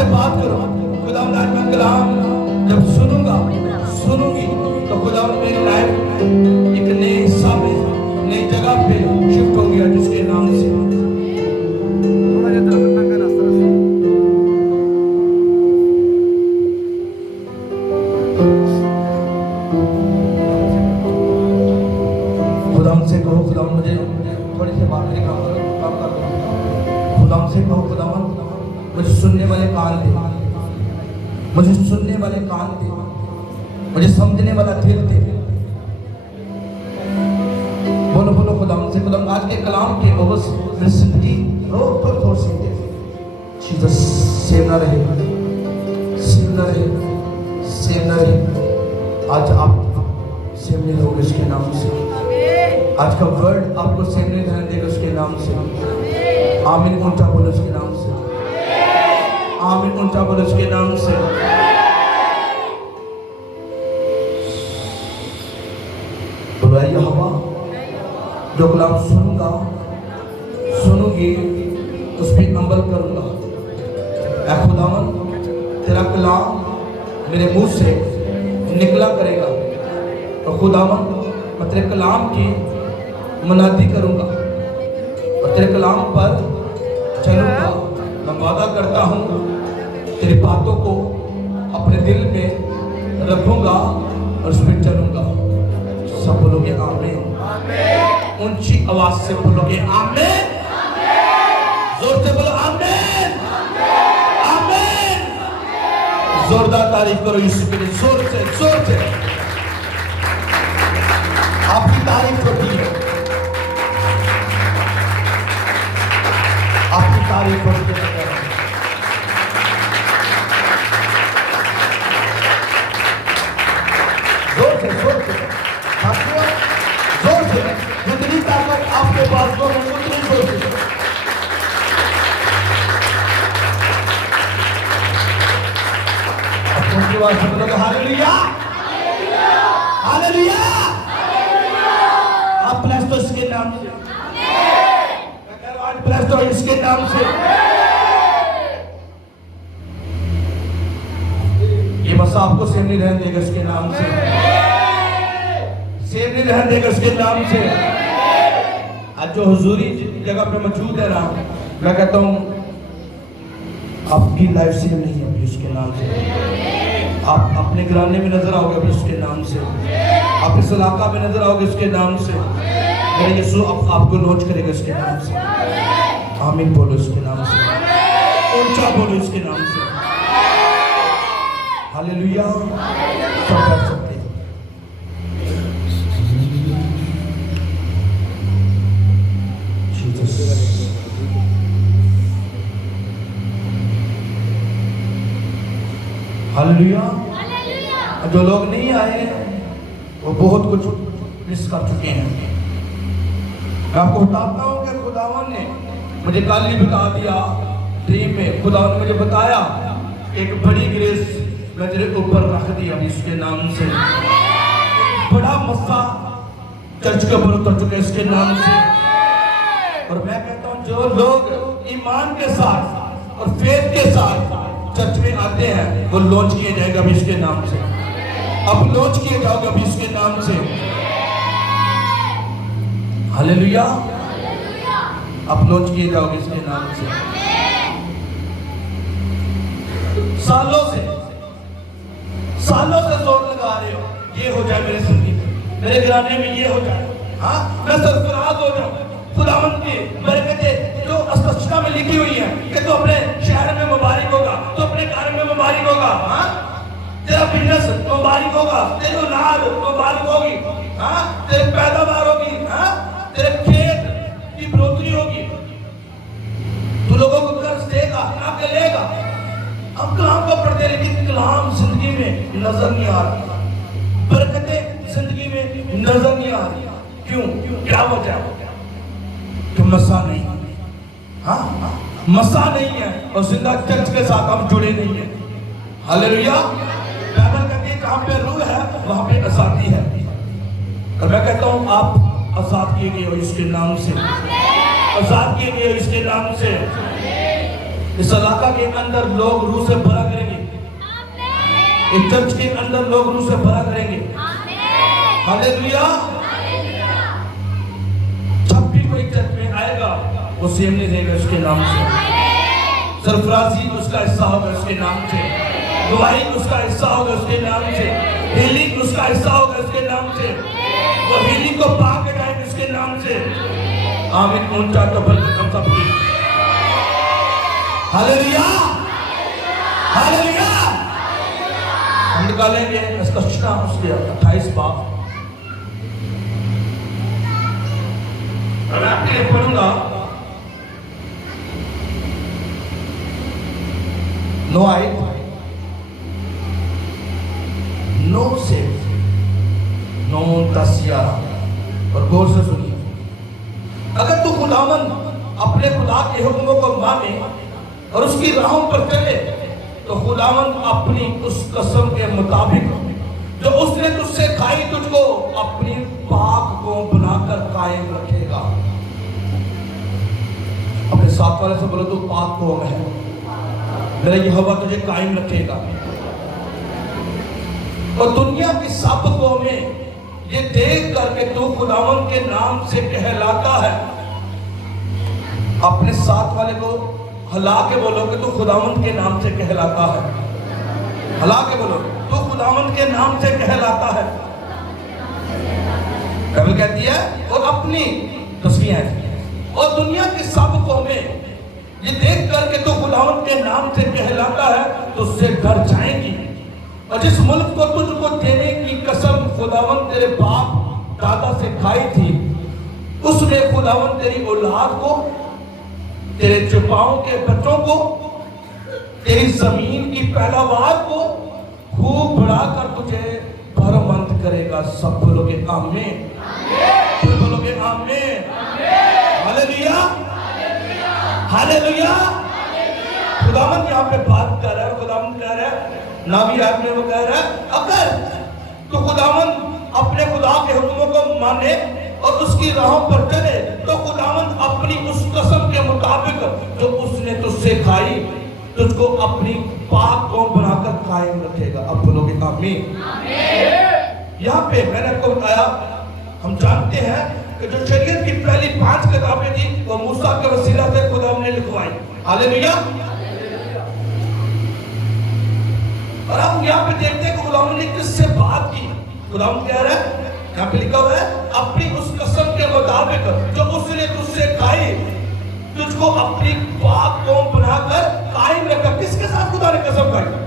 سے بات کرو. خدا آج میں کلام جب سنوں گی تو خدا میری لائف ایک نئے حصہ میں نئی جگہ پہ شفٹ ہو گیا جس کے نام سے خدا سے کہو خدا مجھے تھوڑی سی بات کام کر دو. خدا سے کہو خدا مجھے سننے والے کان دے, مجھے سننے والے کان دے, مجھے سمجھنے والا دل دے. بولو بولو خدا سے. خدا آج کے کلام کے بہت میری زندگی روک پر تھوڑ سی دے. جیسس سیو نہ رہے, سیو نہ رہے, سیو نہ رہے. آج آپ سیو نہیں رہو گے اس کے نام سے. آج کا ورڈ آپ کو سیو نہیں رہنے دے گا اس کے نام سے. آمین اونچا بولو اس کے نام سے. آمین اونچا بولو اس کے نام سے. بولو اے یہوہ جو کلام سنوں گی اس پہ عمل کروں گا. اے خداوند تیرا کلام میرے منہ سے نکلا کرے گا تو خداوند میں تیرے کلام کی منادی کروں گا اور تیرے کلام پر چلوں گا. میں وعدہ کرتا ہوں تیری باتوں کو اپنے دل میں رکھوں گا اور اس پہ چلوں گا. سب بولو گے آمین. اونچی آواز سے بولو گے آمین. زور سے بولو آمین. آمین. زوردار تعریف کرو یسوع کے لیے. زور سے زور سے. آپ کی تعریف ہوتی ہے, آپ کی تعریف ہوتی ہے. زور سے زور سے زور سے. جتنی طاقت آپ کے پاس ہو اتنی زور سے. اپنی کی آواز سے بولو گے ہاللیلویا, ہاللیلویا. آپ بلیس دو اس کے نام سے. آج بلیس دو اس کے نام سے. یہ مسا آپ کو سیو نہیں رہنے دے گا اس کے نام سے. سیو نہیں رہنے دے گا اس کے نام سے. آج جو حضوری جگہ پہ موجود ہے نا, میں کہتا ہوں آپ کی لائف سیو نہیں ہے ابھی اس کے نام سے. آپ اپنے گھرانے میں نظر آؤ گے ابھی اس کے نام سے. آپ اس علاقہ میں نظر آؤ گے اس کے نام سے. میرے یسوع آپ کو لانچ کرے گا اس کے نام سے. آمین بولو اس کے نام سے. اونچا بولو اس کے نام سے. ہاللیلویا. سب بیٹھ سکتے ہیں. ہاللیلویا. جو لوگ نہیں آئے وہ بہت کچھ مس کر چکے ہیں. میں آپ کو بتاتا ہوں کہ خداوند نے مجھے کل ہی بتا دیا ڈریم میں. خداوند نے مجھے بتایا ایک بڑی گریس میں تیرے اوپر رکھ دی ابھی اس کے نام سے. بڑا مسا چرچ کے اوپر اتر چکے اس کے نام سے. اور میں کہتا ہوں جو لوگ ایمان کے ساتھ اور فیتھ کے ساتھ چرچ میں آتے ہیں وہ لانچ کیے جائے گا ابھی اس کے نام سے. اب لانچ کیے جاؤ گے ابھی اس کے نام سے. ہاللیلویا. اب لانچ کیے جاؤ گے اس کے نام سے. سالوں سے زور لگا رہے ہو یہ ہو جائے میرے زندگی میں, میرے گھرانے میں یہ ہو جائے. ہاں میں سرفراز ہو جاؤں. خداوند کی برکتیں جو استشفا میں لکھی ہوئی ہیں کہ تو اپنے شہر میں مبارک ہوگا, تو اپنے گھر میں مبارک ہوگا. ہاں تیرا بزنس مبارک ہوگا, تیری اولاد مبارک ہوگی. ہاں تیری پیداوار ہوگی. ہاں تیرے کھیت کی بڑھوتری ہوگی. تو لوگوں کو قرض دے گا, نہ لے گا. ہم کلام کو پڑھتے لیکن کلام زندگی میں نظر نہیں آ رہا. برکتیں زندگی میں نظر نہیں آ رہی. کیوں؟ کیا وجہ ہے؟ کہ مسا نہیں. ہاں مسا نہیں ہے اور زندہ چرچ کے ساتھ ہم جڑے نہیں ہیں. ہاللیلویا. بائبل کہتی ہے جہاں پہ روح ہے وہاں پہ آزادی ہے. اور میں کہتا ہوں آپ آزاد کیے گئے ہو اس کے نام سے. آزاد کیے گئے ہو اس کے نام سے. اس علاقہ کے اندر لوگ روح سے بھرا کریں گے. اس چرچ کے اندر لوگ روح سے بھرا کریں گے. ہاللیلویا. جب بھی کوئی چرچ میں آئے گا وہ سیم نہیں دے گا اس کے نام سے. سرفرازی اس کا حصہ ہوگا اس کے نام سے. گواہی اس کا حصہ ہوگا اس کے نام سے. ہیلنگ اس کا حصہ ہوگا اس کے نام سے. وہ ہیلنگ کو پا کے جائیں گے اس کے نام سے. آمین. اونچا تو بلکہ ہم سب کی ہاللیلویا ہاللیلویا. ہم نکالیں گے اس کا شنا اس کے 28 باب. میں آپ کے لیے پڑھوں گا. نو آیت 9 سے 9 10 11 اور غور سے سنیے. اگر تو خداوند اپنے خدا کے حکموں کو مانے اور اس کی راہوں پر چلے تو خداوند اپنی اس قسم کے مطابق جو اس نے تجھ سے کھائی تجھ کو اپنی پاک قوم بنا کر قائم رکھے گا. اپنے ساتھ والے سے بولو تو پاک قوم ہے. میرا یہوہ تجھے قائم رکھے گا. اور دنیا کی سب قومیں یہ دیکھ کر کے تو خداوند کے نام سے کہلاتا ہے. اپنے ساتھ والے کو ہلا کے بولو کہ تو خداوند کے نام سے کہلاتا ہے. ہلا کے بولو تو خداوند کے نام سے کہلاتا ہے. بائبل کہتی ہے اور اپنی تصویریں ہیں. اور دنیا کی سب قومیں یہ دیکھ کر کے تو خداوند کے نام سے کہلاتا ہے تو اس سے ڈر جائیں گی. اور جس ملک کو تجھ کو دینے کی قسم خداوند تیرے باپ دادا سے کھائی تھی اس نے خداوند تیری اولاد کو تیرے چپاؤں کے بچوں کو تیری زمین کی پیداوار کو خوب بڑھا کر تجھے بھرمند کرے گا. سب بولو گے آمین. پھر بولو گے آمین. ہاللیلویا ہاللیلویا. خداوند یہاں پہ بات کر رہا ہے. خداوند کہہ رہا ہے نبی آپ نے وہ کہہ رہا ہے اگر تو خداوند اپنے خدا کے حکموں کو مانے اور اس کی راہوں پر چلے تو خداوند اپنی اس قسم کے مطابق جو اس نے تجھ سے کھائی تجھ کو اپنی پاک قوم بنا کر قائم رکھے گا. اب بولو گے آمین. یہاں پہ میں نے آپ کو بتایا ہم جانتے ہیں کہ جو شریعت کی پہلی 5 کتابیں تھی وہ موسیٰ کے وسیلہ سے خداوند نے لکھوائی. ہاللیلویا. اور ہم یہاں پہ دیکھتے ہیں کہ خداوند نے کس سے بات کی. خداوند کہہ رہا ہے یہاں پہ لکھا ہوا ہے اپنی اس قسم کے مطابق جو اس نے تجھ سے کھائی تجھ کو اپنی پاک قوم بنا کر قائم رکھا. کس کے ساتھ خدا نے قسم کھائی؟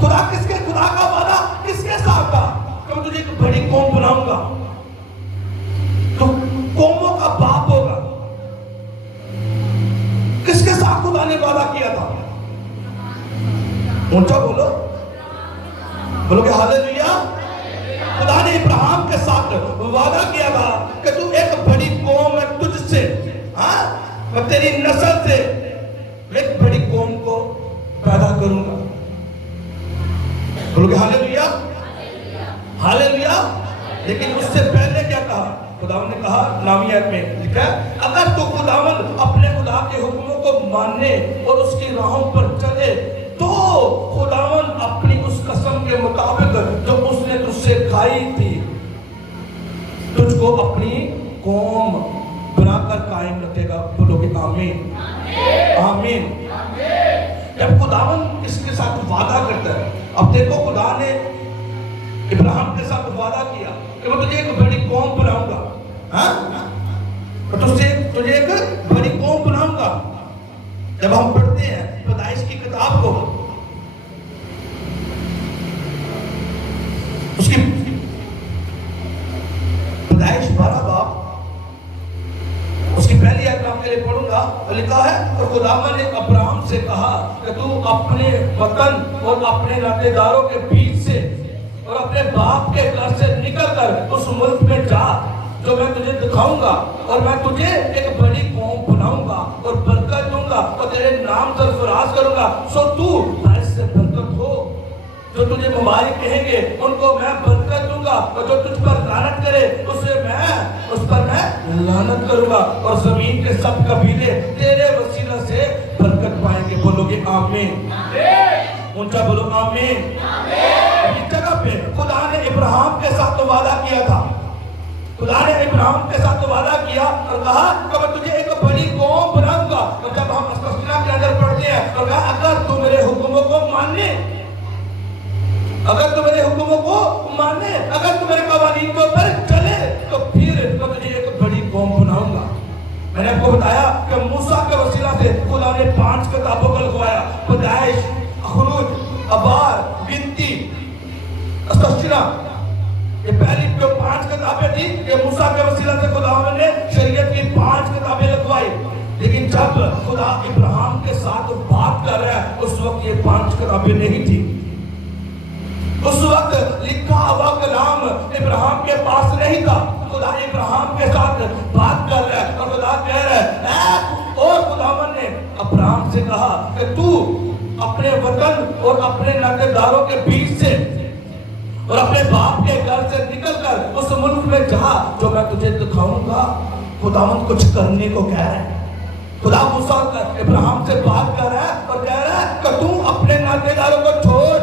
خدا کا وعدہ کس کے ساتھ تھا کہ میں تجھے ایک بڑی قوم بناؤں گا تو قوموں کا باپ ہوگا. کس کے ساتھ خدا نے وعدہ کیا تھا؟ اونچا بولو. بولو کہ ہاللیلویا. خدا نے ابراہیم کے ساتھ وعدہ کیا تھا کہ تو ایک بڑی قوم ہے تجھ سے میں تیری نسل سے ایک بڑی قوم کو پیدا کروں گا. بولو کہ ہاللیلویا ہاللیلویا. لیکن اس سے پہلے کیا کہا؟ خداوند نے کہا نامیت میں لکھا ہے اگر تو خداوند اپنے خدا کے حکموں کو ماننے اور اس کی راہوں پر چلے تو خداوند اپنی اس قسم کے مطابق جو اس نے تجھ سے کھائی تھی تجھ کو اپنی قوم بنا کر قائم رکھے گا. بولو کہ آمین آمین. جب خداوند اس کے ساتھ وعدہ کرتا ہے اب دیکھو خدا نے ابراہیم کے ساتھ وعدہ کیا کہ میں تجھے ایک بڑی قوم بناؤں گا. تجھے ایک بڑی قوم بناؤں گا. جب ہم پڑھتے ہیں پیدائش کی کتاب کو اس کی پیدائش 12 باب اس کی پہلی آیت میں آپ کے لیے پڑھوں گا. لکھا ہے اور خداوند نے ابراہیم سے کہا کہ تو اپنے وطن اور اپنے رشتہ داروں کے بیچ سے اور اپنے باپ کے گھر سے نکل کر اس ملک میں جا جو میں تجھے دکھاؤں گا اور میں تجھے ایک بڑی قوم بناؤں گا اور برکت دوں گا اور تیرے نام سرفراز کروں گا سو تو باعث سے برکت ہو. جو تجھے مبارک کہیں گے ان کو میں برکت دوں گا، اور جو تجھ پر لعنت کرے اس پر میں لعنت کروں گا، اور زمین کے سب قبیلے تیرے وسیلہ سے برکت پائیں گے۔ بولو گے آمین؟ اونچا بولو آمین۔ اس جگہ پہ خدا نے ابراہیم کے ساتھ وعدہ کیا تھا، خدا نے ابراہیم کے ساتھ وعدہ کیا اور کہا کہ میں تجھے ایک بڑی قوم بناؤں گا۔ اور جب ہم استثنا کے اندر پڑھتے ہیں اور کہا اگر تو میرے حکموں کو مانے، اگر تو میرے حکموں کو مانے، اگر تو میرے قوانین کے اوپر چلے تو پھر میں تجھے ایک بڑی قوم بناؤں گا۔ میں نے آپ کو بتایا کہ موسیٰ کے وسیلہ سے خدا نے 5 کتابوں کو لکھوایا، پیدائش، خروج، ابار، گنتی، استثنا۔ یہ پہلی جو 5 کتابیں تھی یہ موسیٰ کے وسیلہ سے خدا نے شریعت کی 5 کتابیں لکھوائی، لیکن جب خدا ابراہیم کے ساتھ بات کر رہا ہے اس وقت یہ 5 کتابیں نہیں تھی۔ اس وقت لکھا ہوا کلام ابراہیم کے پاس نہیں تھا۔ خدا ابراہیم کے ساتھ بات کر رہا ہے اور خدا کہہ رہا ہے اور خداوند نے ابراہیم سے کہا کہ تو اپنے وطن اور اپنے ناطے داروں کے بیچ سے اور اپنے باپ کے گھر سے نکل کر اس ملک میں جا جو میں تجھے دکھاؤں گا۔ خداوند کچھ کرنے کو کہہ رہا ہے۔ خدا موسیٰ ابراہیم سے بات کر رہا ہے اور کہہ رہا ہے کہ تو اپنے ناطے داروں کو چھوڑ،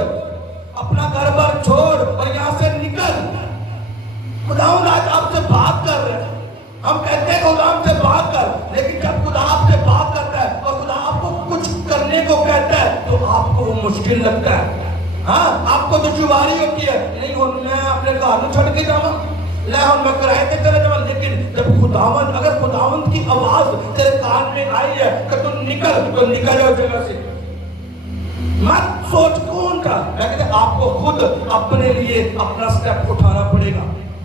اپنا گھر بار چھوڑ اور یہاں سے نکل۔ خداوند آج آپ سے بات کر رہے ہیں۔ ہم کہتے ہیں خدا ہم سے بات کر، لیکن جب خدا آپ سے بات کرتا ہے اور خدا آپ کو کچھ کرنے کو کہتا ہے تو آپ کو وہ مشکل لگتا ہے۔ ہاں آپ کو دشواری ہوتی ہے، نہیں میں اپنے گھر چھڑ کے جاؤں، میں کرائے کے چلے جاؤں۔ لیکن جب خداوند اگر خداوند کی آواز تیرے کان میں آئی ہے کہ تو نکل جاؤ جگہ سے، مت سوچ کون تھا۔ میں کہتے ہیں آپ کو خود اپنے لیے اپنا سٹیپ اٹھانا پڑے گا۔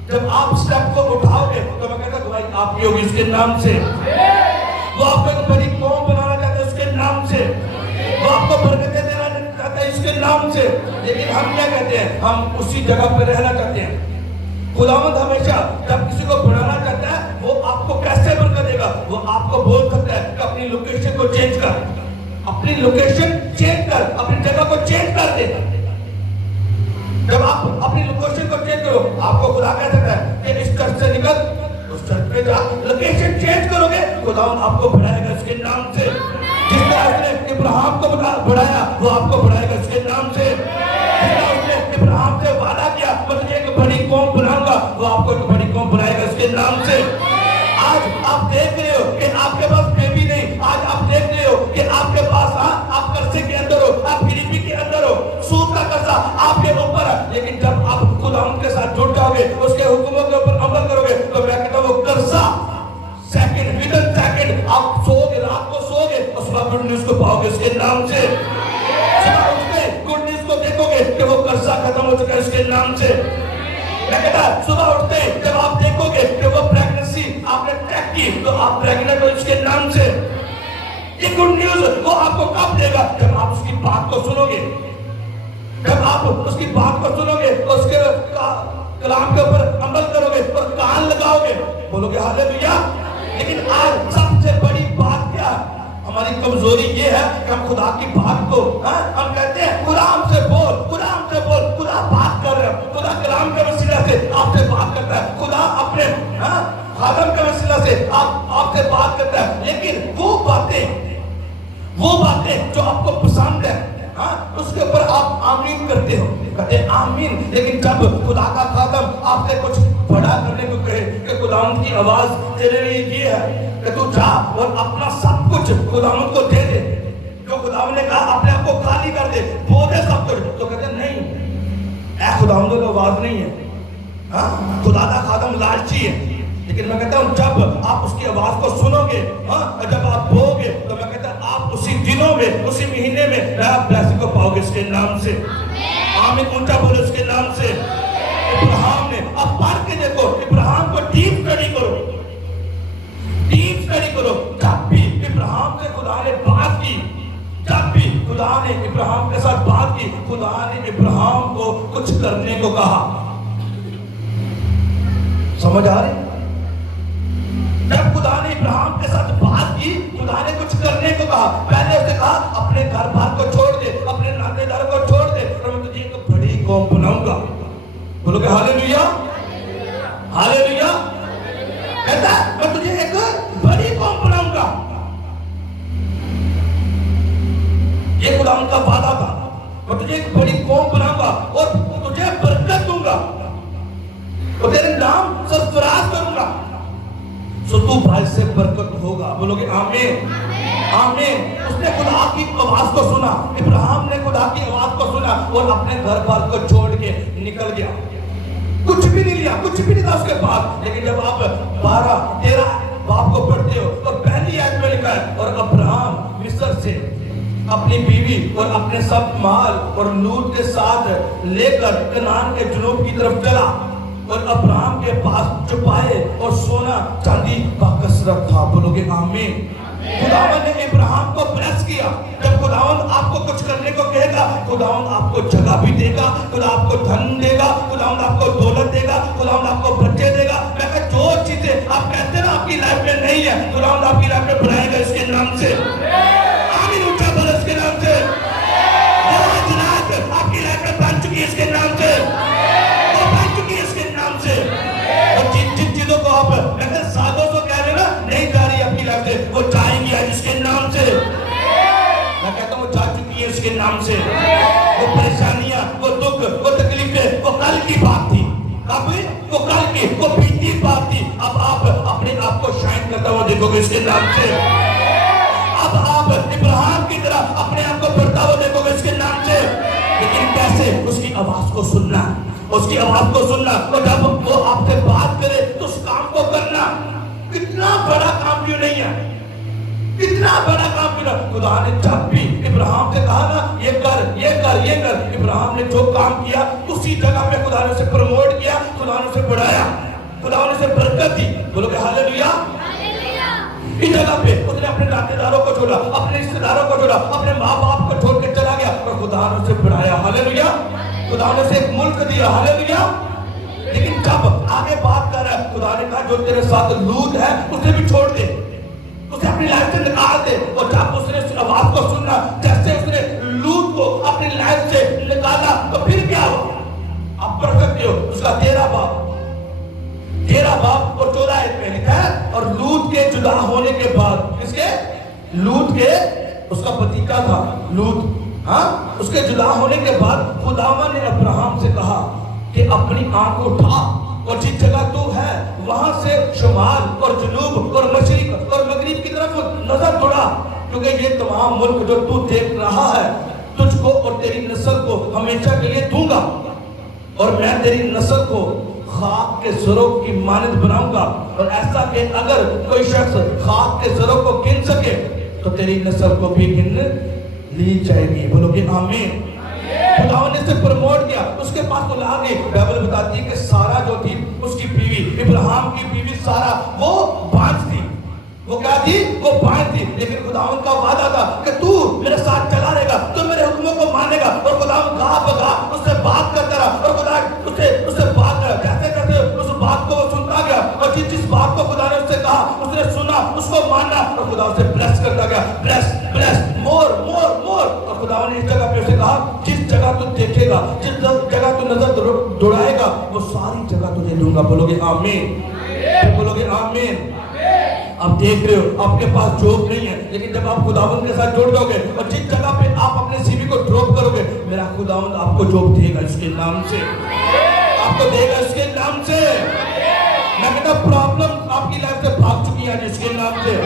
جب آپ سٹیپ کو اٹھاؤ گے تو میں کہتا ہوں بھائی آپ کی ہوگی اس کے نام سے۔ وہ آپ کو ایک بڑی قوم بنانا چاہتے ہیں اس کے نام سے، وہ آپ کو برکتیں دینا چاہتے ہیں اس کے نام سے۔ لیکن ہم کیا کہتے ہیں؟ ہم اسی جگہ پہ رہنا چاہتے ہیں۔ خداوند ہمیشہ جب کسی کو بنانا چاہتا ہے وہ آپ کو کیسے برکت دے گا؟ وہ آپ کو بول سکتا ہے کہ اپنی لوکیشن کو چینج کر، اپنی لوکیشن چینج کر، اپنی جگہ کو چینج کر دے۔ جب آپ اپنی لوکیشن کو چینج کرو آپ کو خدا کہہ سکتا ہے کہ اس چرچ سے نکل اس چرچ پہ جا۔ لوکیشن چینج کرو گے خداوند آپ کو بڑھائے گا اس کے نام سے۔ جس طرح اس نے ابراہیم کو بڑھایا وہ آپ کو بڑھائے گا اس کے نام سے۔ جس طرح اس نے ابراہیم سے وعدہ کیا میں تجھے ایک بڑی قوم بناؤں گا، وہ آپ کو ایک بڑی قوم بنائے گا اس کے نام سے۔ آج آپ دیکھ رہے ہو کہ آپ کے پاس بیبی نہیں، آج آپ دیکھ رہے ہو کہ آپ کے پاس آپ قرضے کے اندر ہو، آپ غریبی کے اندر ہو، سود کا قرضہ آپ کے اوپر ہے، لیکن جب آپ خداوند کے ساتھ جڑ جاؤ گے اس کے حکموں کے اوپر عمل کرو گے تو میں کہتا ہوں وہ قرضہ سیکنڈ ودن سیکنڈ آپ سو گے، رات کو سو گے اور صبح گڈ نیوز کو پاؤ گے اس کے نام سے۔ صبح اٹھ کے گڈ نیوز کو دیکھو گے کہ وہ قرضہ ختم ہو چکا ہے اس کے نام سے۔ میں کہتا صبح اٹھتے جب آپ دیکھو گے کہ وہ پریگننسی آپ نے چیک کی تو آپ پریگننٹ ہو اس کے نام سے۔ یہ گڈ نیوز وہ آپ کو کب دے گا؟ جب آپ اس کی بات کو سنو گے، جب آپ اس کی بات کو سنو گے اس کے کلام کے اوپر عمل کرو گے اور کان لگاؤ گے، بولو گے ہاللیلویا۔ لیکن آج سب سے بڑی بات کیا ہے؟ ہماری کمزوری یہ ہے کہ ہم خدا کی بات کو ہم کہتے ہیں خدا ہم سے بول، خدا ہم سے بول، خدا بات کر رہے ہیں، خدا کلام کے وسیلہ سے آپ سے بات کرتا ہے، خدا اپنے خادم کے وسیلہ سے آپ سے بات کرتا ہے، لیکن وہ باتیں جو آپ کو پسند ہے اس کے اوپر آپ آمین کرتے ہو، کہتے ہیں آمین۔ لیکن جب خدا کا خادم آپ سے کچھ بڑا کرنے کو کہے کہ خداوند کی آواز تیرے لیے یہ ہے کہ تو جا اور اپنا سب کچھ خداوند کو دے دے، جو خداوند نے کہا اپنے آپ کو خالی کر دے، وہ دے سب کچھ، تو کہتے ہیں نہیں اے خداوند کی آواز نہیں ہے۔ خدا کا خادم لالچی ہے، لیکن میں کہتا ہوں جب آپ اس کی آواز کو سنو گے جب آپ بو گے تو میں کہتا ہوں آپ اسی دنوں میں اسی مہینے میں آپ بلیسنگ کو پاؤ گے اس کے نام سے۔ آمین اونچا بولے اس کے نام سے۔ ابراہیم نے اب پڑھ کے دیکھو، ابراہیم کو ڈیپ اسٹڈی کرو، ڈیپ اسٹڈی کرو۔ جب بھی ابراہیم سے خدا نے بات کی، جب بھی خدا نے ابراہیم کے ساتھ بات کی، خدا نے ابراہیم کو کچھ کرنے کو کہا۔ سمجھ آ رہی؟ جب خدا نے ابراہیم کے ساتھ بات کی خدا نے کچھ کرنے کو کہا۔ پہلے اس نے کہا اپنے گھر بار کو چھوڑ دے، اپنے ناطے داروں کو چھوڑ دے اور میں تجھے ایک بڑی یہ خدا ان کا وعدہ تھا، میں تجھے ایک بڑی قوم بناؤں گا اور تجھے برکت دوں گا اور تیرے نام سرفراز کروں گا، سو تو بھائی سے برکت ہوگا. بولو کہ آمین آمین. اس نے خدا کی آواز کو سنا، ابراہیم نے خدا کی آواز کو سنا اور اپنے گھر بار کو چھوڑ کے نکل گیا. کچھ بھی نہیں لیا، کچھ بھی نہیں تھا اس کے پاس. لیکن جب آپ 12-13 باپ کو پڑھتے ہو اور پہلی آیت میں لکھا ہے اور ابراہیم مصر سے اپنی بیوی اور اپنے سب مال اور لوط کے ساتھ لے کر کنعان کے جنوب کی طرف چلا اور ابراہیم کے پاس چھپائے اور سونا چاندی کا کثرت تھا. بولو کہ آمین. خداوند نے ابراہیم کو بلیس کیا. جب خداوند آپ کو کچھ کرنے کو کہے گا، خداوند آپ کو جگہ بھی دے گا، خدا آپ کو دھن دے گا، خداوند آپ کو دولت دے گا، خداوند آپ کو بچے دے گا. میں کہا جو چیزیں آپ کہتے ہیں نا آپ کی لائف میں نہیں ہے، خداوند آپ کی لائف میں بنائے گا اس کے نام سے. آمین. اونچا بول اس کے نام سے. وہ جنات آپ کی لائف میں بن چکی ہے اس کے نام سے، وہ بن چکی ہے اس کے نام سے. اور جن چیزوں کو آپ میں کہا سادوں سے کہہ رہے نا نہیں جا رہی آپ کی لائف سے، وہ جائیں گی آج اس کے نام سے. میں کہتا ہوں وہ جا چکی ہے اس کے نام سے. وہ پریشانیاں، وہ دکھ، وہ تکلیفیں، وہ کل کی بات تھی. وہ کل کی، وہ بیتی بات تھی. اب آپ اپنے آپ کو شائن کرتا ہوا دیکھو گے اس کے نام سے. اب آپ ابراہیم کی طرح اپنے آپ کو بڑھتا ہوا دیکھو گے اس کے نام سے. لیکن کیسے؟ اس کی آواز کو سننا، اس کی آواز کو سننا. اور جب وہ آپ سے بات کرے تو اس کام کو کرنا. کتنا بڑا کام کیوں نہیں ہے، کتنا بڑا کام کیوں نہیں. خدا نے جب بھی ابراہیم سے کہا نا یہ کر یہ کر یہ کر، ابراہیم نے جو کام کیا اسی جگہ پہ خدا نے اسے پروموٹ کیا، خدا نے اسے بڑھایا، خدا نے اسے برکت دی. بولو کہ ہاللیلویا. اس جگہ پہ اس نے اپنے ناطے داروں کو چھوڑا، اپنے رشتے داروں کو چھوڑا، اپنے ماں باپ کو چھوڑ کے چلا گیا اور خدا نے اسے بڑھایا. ہاللیلویا. خدا نے اسے ایک ملک دیا. ہاللیلویا. لیکن جب آگے بات کر رہا ہے خدا نے کہا جو تیرے ساتھ لوط ہے اسے بھی چھوڑ دے، اسے اپنی لائف سے نکال دے. اور جب اس نے اس آواز کو سننا، جیسے اس نے لوط کو اپنی لائف سے نکالا تو پھر کیا ہوا آپ پڑھ سکتے ہو. اس کا 13 باپ اور 14 آیت میں لکھا ہے اور لوط کے جدا ہونے کے بعد اس کے لوط کے اس کا بھتیجا تھا لوط، ہاں اس کے جدا ہونے کے بعد خداوند نے ابراہیم سے کہا کہ اپنی آنکھ اٹھا اور جس جگہ تو ہے وہاں سے شمال اور جنوب اور مشرق اور مغرب کی طرف نظر دوڑا، کیونکہ یہ تمام ملک جو تو دیکھ رہا ہے تجھ کو اور تیری نسل کو ہمیشہ کے لیے دوں گا اور میں تیری نسل کو خاک کے ذروں کی مانند بناؤں گا اور ایسا کہ اگر کوئی شخص خاک کے ذروں کو گن سکے تو تیری نسل کو بھی گن لی جائے گی. بولو کہ آمین. خداوند نے اسے پروموٹ کیا. اس کے پاس تو لا گئی. بائبل بتاتی ہے کہ سارا جو تھی اس کی بیوی، ابراہیم کی بیوی سارا، وہ بانجھ تھی. وہ کیا تھی؟ وہ بانجھ تھی. لیکن خداوند کا وعدہ تھا کہ تو میرے ساتھ چلا رہے گا، تو میرے حکموں کو مانے گا. اور خداوند گاہ بگاہ اس سے بات کرتا رہا اور خدا اس سے بات کرا کہتے کہتے اس بات کو وہ سنتا گیا اور جس بات کو خدا نے اس سے کہا اس نے سنا، اس کو ماننا اور خدا اسے بلیس کرتا گیا. بلیس بلیس مور مور مور. اور خداوند نے اس جگہ پہ اسے کہا جس جگہ تو دیکھے گا، جس جگہ تو نظر دوڑائے گا وہ ساری جگہ تجھے دوں گا. بولو گے آمین. بولو گے آمین. آپ دیکھ رہے ہو آپ کے پاس جاب نہیں ہے، لیکن جب آپ خداوند کے ساتھ جڑ جاؤ گے اور جس جگہ پہ آپ اپنے سی وی کو ڈراپ کرو گے میرا خداوند آپ کو جاب دے گا اس کے نام سے، آپ کو دے گا اس کے نام سے. میں کہتا پرابلم آپ کی لائف سے بھاگ چکی ہیں اس کے نام سے،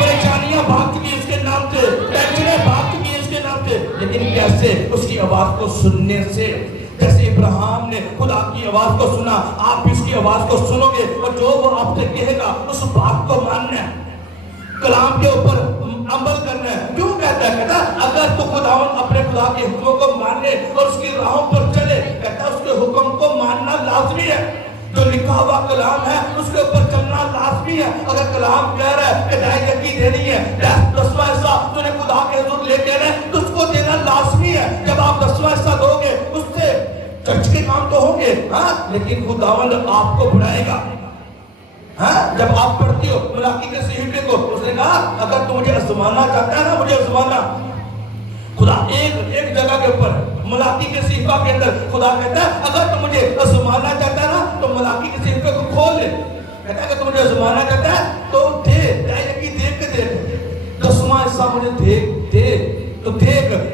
پریشانیاں بھاگ چکی ہیں اس کے نام سے، ٹینشنیں بھاگ چکی ہیں اس کے نام سے. لیکن کیسے؟ اس کی آواز کو سننے سے. جیسے ابراہیم نے خدا کی آواز کو سنا، آپ بھی اس کی آواز کو سنو گے اور جو وہ آپ سے کہے گا اس بات کو ماننا ہے، کلام کے اوپر عمل کرنا ہے. کیوں کہتا ہے؟ کہتا اگر تو خداوند اپنے خدا کے حکموں کو مانے اور اس کی راہوں پر چلے، کہتا اس کے حکم کو ماننا لازمی ہے. جو لکھا ہوا کلام ہے اس کے اوپر چلنا لازمی ہے. اگر کلام کہہ رہا ہے کہ دائیں یقین دینی ہے، 10واں حصہ تو نے خدا کے حضور لے کے رہے تو اس کو دینا لازمی ہے. جب آپ 10واں حصہ دو گے اس سے چرچ کے کام تو ہوں گے ہاں، لیکن خداوند آپ کو بڑھائے گا. ہاں جب آپ پڑھتی ہو ملاکی کے صحیفے کو، اس نے کہا اگر تو مجھے آزمانا چاہتا ہے نا مجھے آزمانا. خدا ایک جگہ کے اوپر ملاکی کے صحیفہ کے اندر خدا کہتا ہے اگر تو مجھے آزمانا چاہتا ہے نا تو ملاکی کے صحیفے کو کھول لے. کہتا ہے کہ تو مجھے آزمانا چاہتا ہے تو دیکھ کے دیکھ 10واں حصہ مجھے دیکھ تو دیکھ.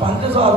5,000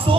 100